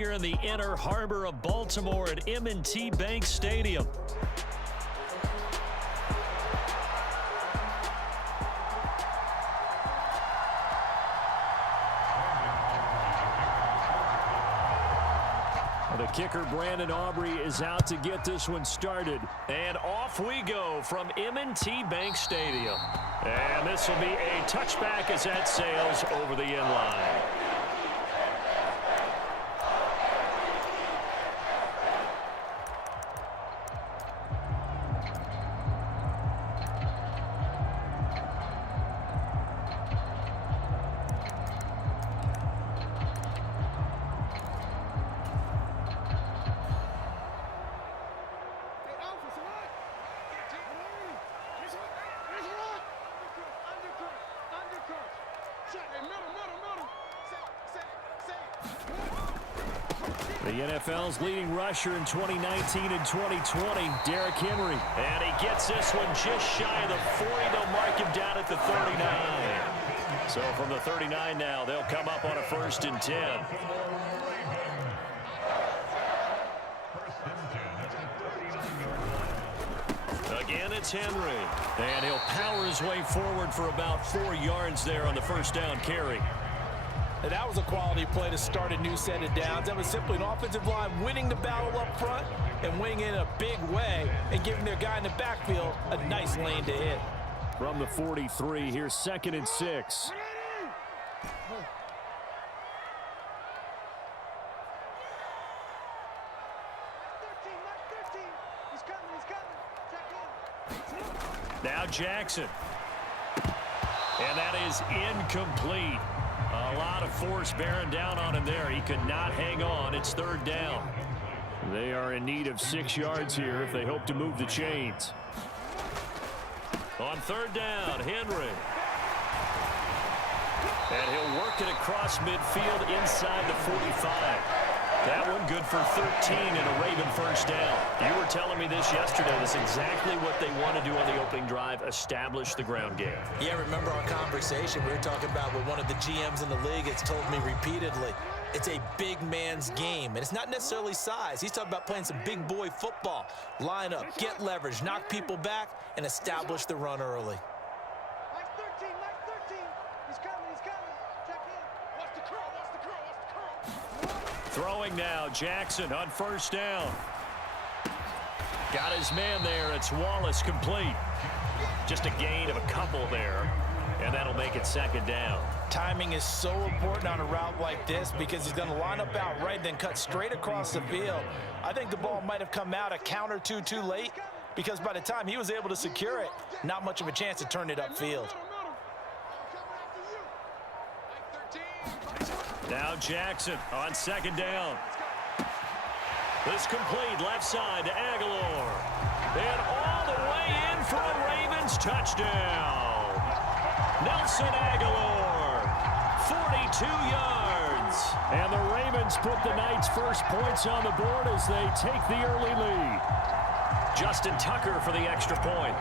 Here in the inner harbor of Baltimore at M&T Bank Stadium. The kicker, Brandon Aubrey, is out to get this one started. And off we go from M&T Bank Stadium. And this will be a touchback as that sails over the end line. The NFL's leading rusher in 2019 and 2020, Derrick Henry. And he gets this one just shy of the 40. They'll mark him down at the 39. So from the 39 now, they'll come up on a 1st and 10. Again, it's Henry. And he'll power his way forward for about 4 yards there on the 1st down carry. And that was a quality play to start a new set of downs. That was simply an offensive line winning the battle up front and winning in a big way and giving their guy in the backfield a nice lane to hit. From the 43, here's 2nd and 6. Now Jackson. And that is incomplete. A lot of force bearing down on him there. He could not hang on. It's 3rd down. They are in need of 6 yards here if they hope to move the chains. On 3rd down, Henry. And he'll work it across midfield inside the 45. That one good for 13 and a Raven 1st down. You were telling me this yesterday. That's exactly what they want to do on the opening drive, establish the ground game. Yeah, remember our conversation? We were talking about what one of the GMs in the league has told me repeatedly. It's a big man's game, and it's not necessarily size. He's talking about playing some big boy football. Line up, get leverage, knock people back, and establish the run early. Throwing now, Jackson on 1st down. Got his man there. It's Wallace complete. Just a gain of a couple there, and that'll make it 2nd down. Timing is so important on a route like this because he's going to line up out right, then cut straight across the field. I think the ball might have come out a count or two too late because by the time he was able to secure it, not much of a chance to turn it upfield. Now Jackson on 2nd down. This complete left side to Aguilar. And all the way in for a Ravens touchdown. Nelson Aguilar, 42 yards. And the Ravens put the night's first points on the board as they take the early lead. Justin Tucker for the extra point.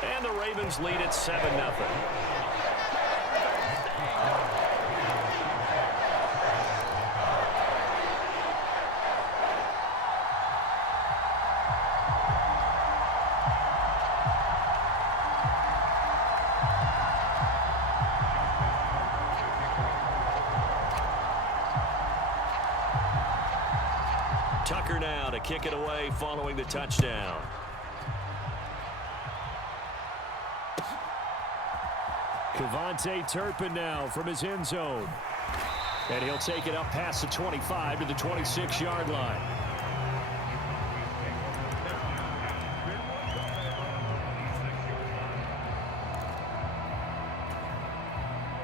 And the Ravens lead at 7-0. Tucker now to kick it away following the touchdown. Kevontae Turpin now from his end zone. And he'll take it up past the 25 to the 26-yard line.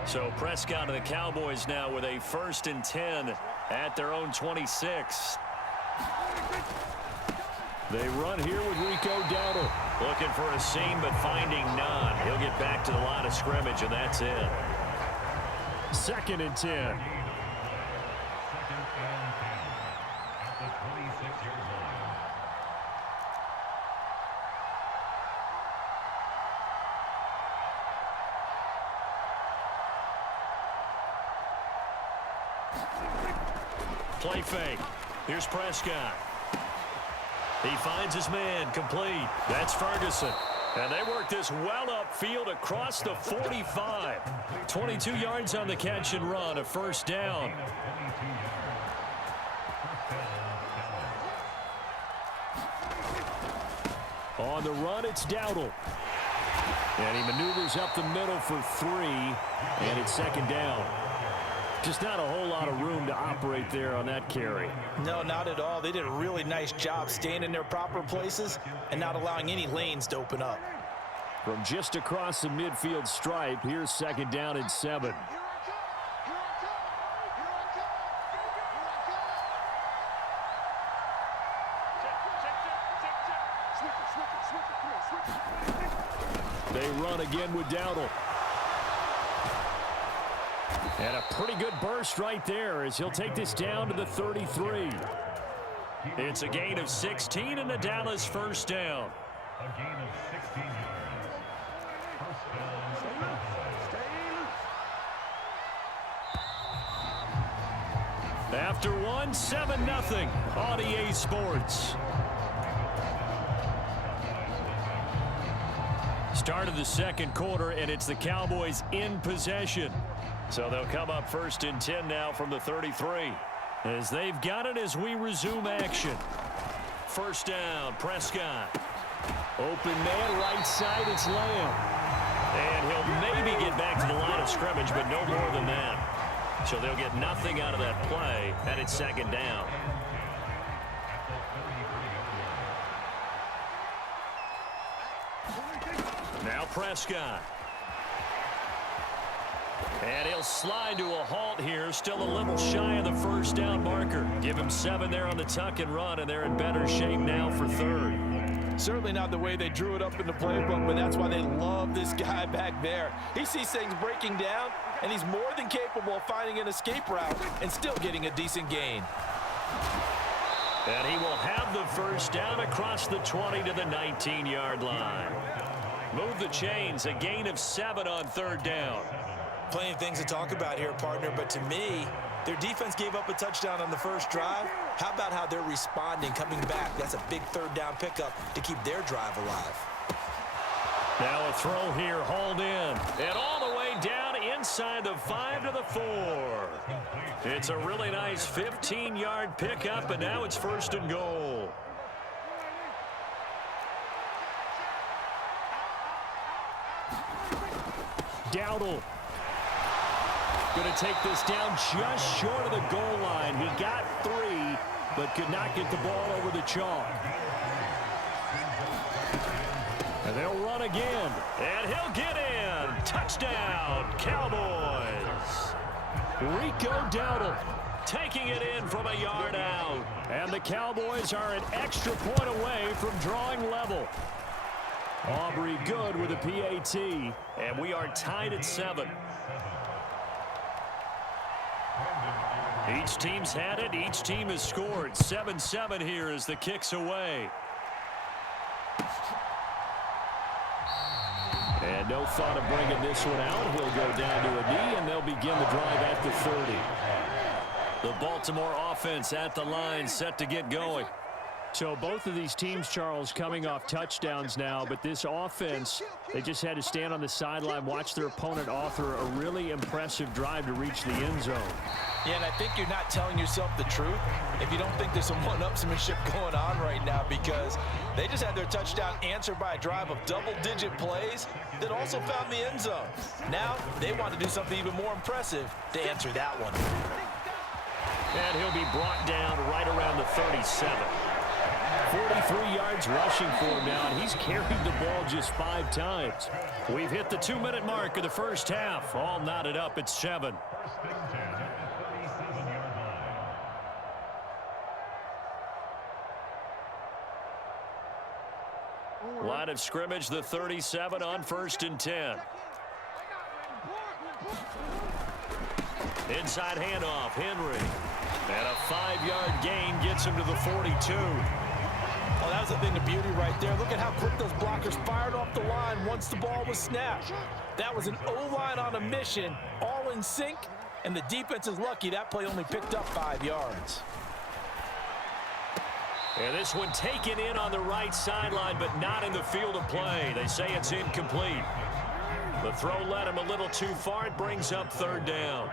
So Prescott and the Cowboys now with a 1st and 10 at their own 26. They run here with Rico Dowdle. Looking for a seam, but finding none. He'll get back to the line of scrimmage, and that's it. 2nd and 10. Play fake. Here's Prescott. He finds his man, complete. That's Ferguson. And they work this well upfield across the 45. 22 yards on the catch and run, a first down. On the run, it's Dowdle. And he maneuvers up the middle for 3, and it's second down. Just not a whole lot of room to operate there on that carry. No, not at all. They did a really nice job staying in their proper places and not allowing any lanes to open up. From just across the midfield stripe, here's second down and 7. They run again with Dowdle. And a pretty good burst right there as he'll take this down to the 33. It's a gain of 16 and a Dallas first down. A gain of 16 yards. First down. After one, 7-0 on EA Sports. Start of the second quarter, and it's the Cowboys in possession. So they'll come up first and 10 now from the 33. As they've got it as we resume action. First down, Prescott. Open man, right side, it's Lamb. And he'll maybe get back to the line of scrimmage, but no more than that. So they'll get nothing out of that play, and it's second down. Now Prescott. And he'll slide to a halt here, still a little shy of the first down marker. Give him 7 there on the tuck and run, and they're in better shape now for third. Certainly not the way they drew it up in the playbook, but that's why they love this guy back there. He sees things breaking down, and he's more than capable of finding an escape route and still getting a decent gain. And he will have the first down across the 20 to the 19-yard line. Move the chains, a gain of 7 on third down. Plenty of things to talk about here, partner, but to me, their defense gave up a touchdown on the first drive. How about how they're responding, coming back? That's a big third down pickup to keep their drive alive. Now a throw here, hauled in. And all the way down inside the 5 to the 4. It's a really nice 15-yard pickup, and now it's first and goal. Dowdle. Going to take this down just short of the goal line. He got 3, but could not get the ball over the chalk. And they'll run again. And he'll get in. Touchdown, Cowboys. Rico Dowdle taking it in from a yard out. And the Cowboys are an extra point away from drawing level. Aubrey good with a PAT. And we are tied at 7. Each team's had it. Each team has scored. 7-7 here as the kick's away. And no thought of bringing this one out. He'll go down to a knee, and they'll begin the drive at the 30. The Baltimore offense at the line, set to get going. So both of these teams, Charles, coming off touchdowns now, but this offense, they just had to stand on the sideline, watch their opponent author a really impressive drive to reach the end zone. Yeah, and I think you're not telling yourself the truth if you don't think there's some one-upsmanship going on right now, because they just had their touchdown answered by a drive of double-digit plays that also found the end zone. Now they want to do something even more impressive to answer that one. And he'll be brought down right around the 37. 43 yards rushing for him now, and he's carried the ball just 5 times. We've hit the 2-minute mark of the first half. All knotted up at 7. Line of scrimmage, the 37 on first and 10. Inside handoff, Henry. And a 5-yard gain gets him to the 42. Oh, that was the thing of beauty right there. Look at how quick those blockers fired off the line once the ball was snapped. That was an O-line on a mission, all in sync, And the defense is lucky that play only picked up 5 yards. And this one taken in on the right sideline, but not in the field of play. They say it's incomplete. The throw led him a little too far. It brings up 3rd down.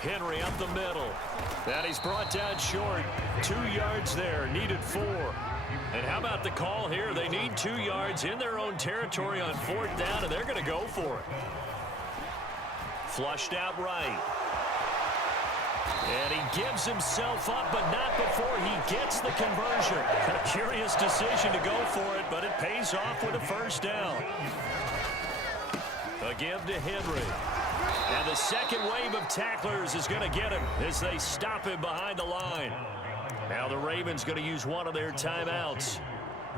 Henry up the middle. And he's brought down short. 2 yards there, needed 4. And how about the call here? They need 2 yards in their own territory on 4th down, and they're going to go for it. Flushed out right. And he gives himself up, but not before he gets the conversion. A curious decision to go for it, but it pays off with a 1st down. A give to Henry. And the second wave of tacklers is going to get him as they stop him behind the line. Now the Ravens going to use one of their timeouts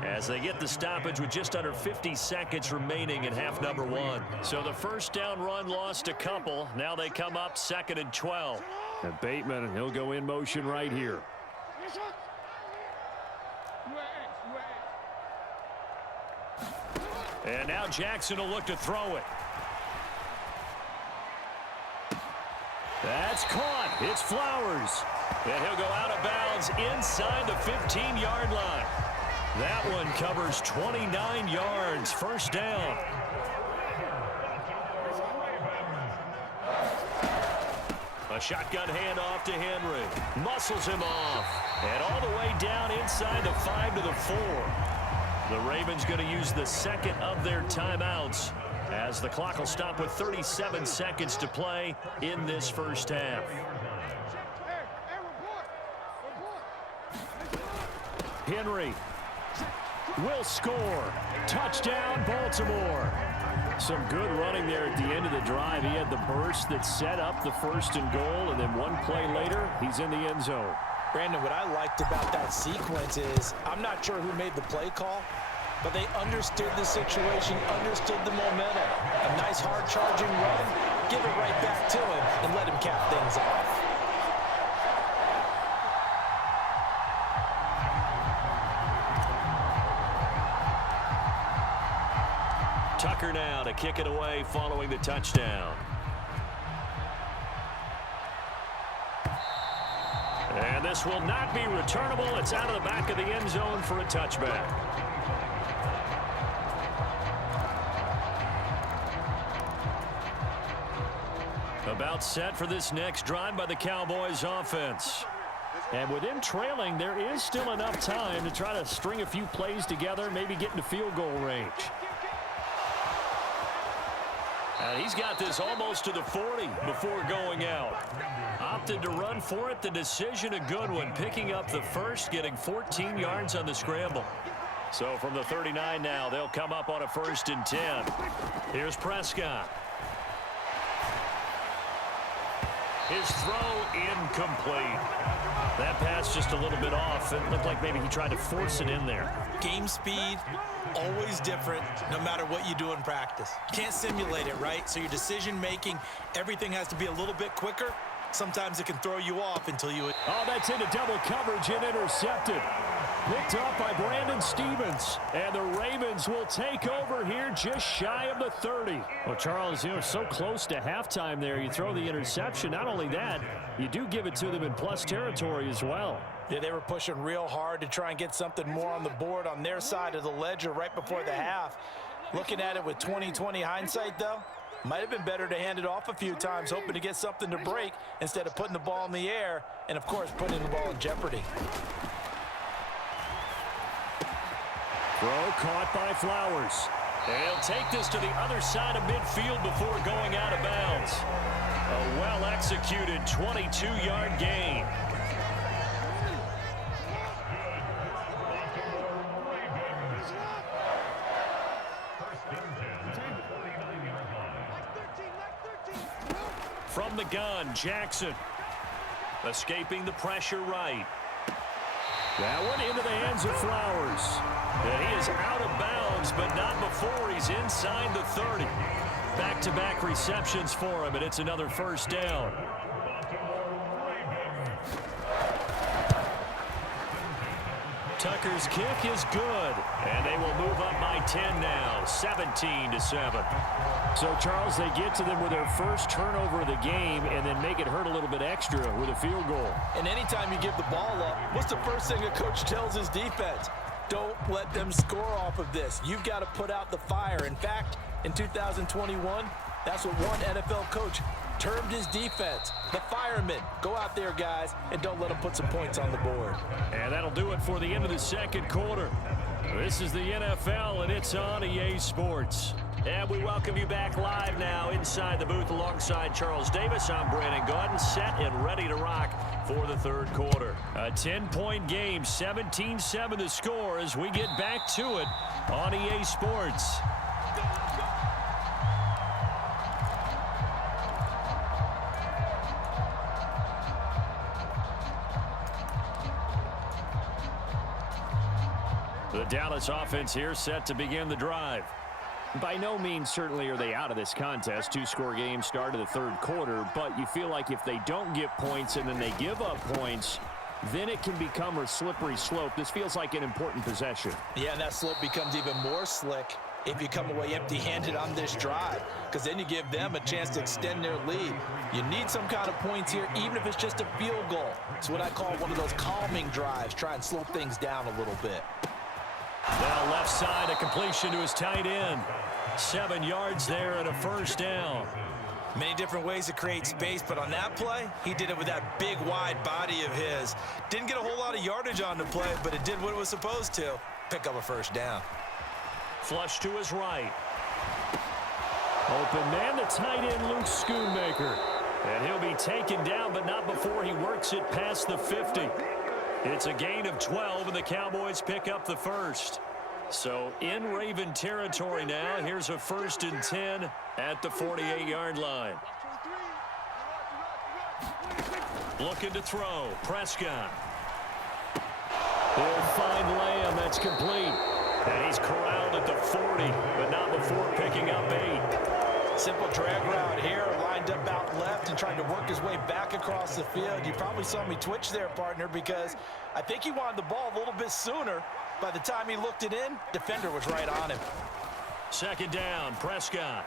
as they get the stoppage with just under 50 seconds remaining in half number 1. So the 1st down run lost a couple. Now they come up 2nd and 12. And Bateman, he'll go in motion right here. And now Jackson will look to throw it. That's caught. It's Flowers. And he'll go out of bounds inside the 15-yard line. That one covers 29 yards. 1st down. A shotgun handoff to Henry. Muscles him off. And all the way down inside the 5 to the 4. The Ravens going to use the 2nd of their timeouts as the clock will stop with 37 seconds to play in this 1st half. Henry will score. Touchdown, Baltimore. Some good running there at the end of the drive. He had the burst that set up the 1st and goal, and then one play later, he's in the end zone. Brandon, what I liked about that sequence is I'm not sure who made the play call, but they understood the situation, understood the momentum. A nice hard-charging run, give it right back to him, and let him cap things off. Tucker now to kick it away following the touchdown. And this will not be returnable. It's out of the back of the end zone for a touchback. About set for this next drive by the Cowboys offense. And with them trailing, there is still enough time to try to string a few plays together, maybe get into field goal range. And he's got this almost to the 40 before going out. Opted to run for it. The decision a good one. Picking up the 1st, getting 14 yards on the scramble. So from the 39 now, they'll come up on a 1st and 10. Here's Prescott. His throw incomplete. That pass just a little bit off. It looked like maybe he tried to force it in there. Game speed, always different, no matter what you do in practice. You can't simulate it, right? So your decision-making, everything has to be a little bit quicker. Sometimes it can throw you off until you... Oh, that's into double coverage and intercepted. Picked up by Brandon Stevens. And the Ravens will take over here just shy of the 30. Well, Charles, so close to halftime there. You throw the interception. Not only that, you do give it to them in plus territory as well. Yeah, they were pushing real hard to try and get something more on the board on their side of the ledger right before the half. Looking at it with 20/20 hindsight, though, might have been better to hand it off a few times, hoping to get something to break instead of putting the ball in the air and, of course, putting the ball in jeopardy. Throw caught by Flowers. They'll take this to the other side of midfield before going out of bounds. A well-executed 22-yard gain. From the gun, Jackson. Escaping the pressure right. That one into the hands of Flowers. And he is out of bounds, but not before he's inside the 30. Back-to-back receptions for him, and it's another 1st down. Tucker's kick is good, and they will move up by 10 now, 17-7. So, Charles, they get to them with their first turnover of the game and then make it hurt a little bit extra with a field goal. And anytime you give the ball up, what's the first thing a coach tells his defense? Don't let them score off of this. You've got to put out the fire. In fact, in 2021, that's what one NFL coach termed his defense, the firemen. Go out there, guys, and don't let them put some points on the board. And that'll do it for the end of the second quarter. This is the NFL, and it's on EA Sports. And we welcome you back live now inside the booth alongside Charles Davis. I'm Brandon Gaudin, set and ready to rock for the third quarter. A 10-point game, 17-7 the score as we get back to it on EA Sports. The Dallas offense here set to begin the drive. By no means certainly are they out of this contest. Two-score game start of the third quarter, but you feel like if they don't get points and then they give up points, then it can become a slippery slope. This feels like an important possession. Yeah, and that slope becomes even more slick if you come away empty-handed on this drive, because then you give them a chance to extend their lead. You need some kind of points here, even if it's just a field goal. It's what I call one of those calming drives. Try and slow things down a little bit. Now left side, a completion to his tight end. 7 yards there and a first down. Many different ways to create space, but on that play, he did it with that big, wide body of his. Didn't get a whole lot of yardage on the play, but it did what it was supposed to. Pick up a first down. Flush to his right. Open man, the tight end, Luke Schoonmaker. And he'll be taken down, but not before he works it past the 50. It's a gain of 12, and the Cowboys pick up the first. So in Raven territory now. Here's a 1st and 10 at the 48-yard line. Looking to throw. Prescott. He'll find Lamb. That's complete. And he's corralled at the 40, but not before picking up 8. Simple drag route here, lined up out left and trying to work his way back across the field. You probably saw me twitch there, partner, because I think he wanted the ball a little bit sooner. By the time he looked it in, defender was right on him. Second down, Prescott.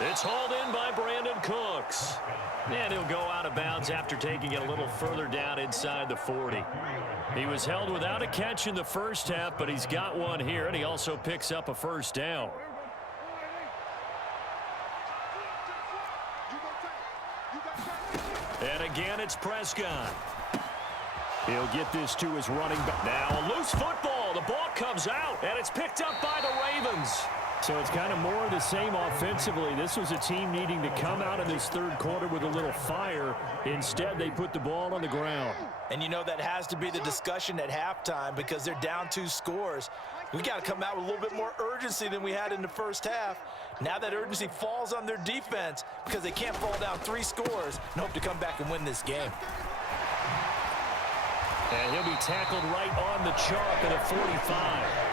It's hauled in by Brandon Cooks. And he'll go out of bounds after taking it a little further down inside the 40. He was held without a catch in the first half, but he's got one here, and he also picks up a first down. And again, it's Prescott. He'll get this to his running back. Now a loose football. The ball comes out, and it's picked up by the Ravens. So it's kind of more of the same offensively. This was a team needing to come out in this third quarter with a little fire. Instead, they put the ball on the ground. And you know that has to be the discussion at halftime because they're down 2 scores. We got to come out with a little bit more urgency than we had in the first half. Now that urgency falls on their defense because they can't fall down 3 scores and hope to come back and win this game. And he'll be tackled right on the chalk at a 45.